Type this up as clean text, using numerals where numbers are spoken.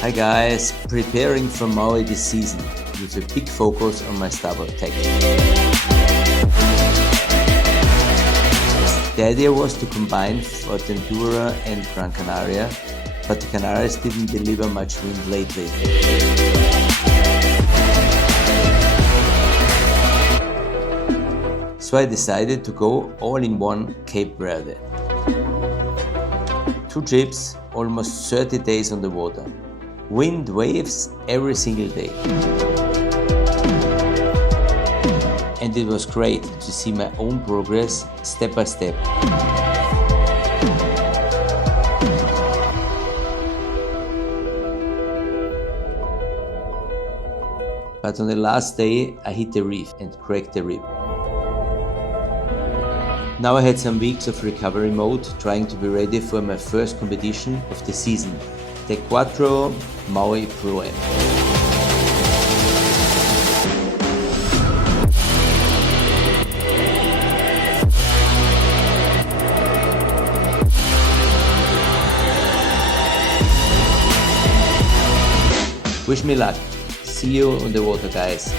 Hi guys, preparing for Maui this season with a big focus on my starboard tack. The idea was to combine Fuerteventura and Gran Canaria, but the Canaries didn't deliver much wind lately. So I decided to go all in one Cape Verde. 2 trips, almost 30 days on the water. Wind, waves every single day. And it was great to see my own progress step by step. But on the last day I hit the reef and cracked the rib. Now I had some weeks of recovery mode, trying to be ready for my first competition of the season, the Quattro Maui Pro-Am. Wish me luck. See you on the water, guys.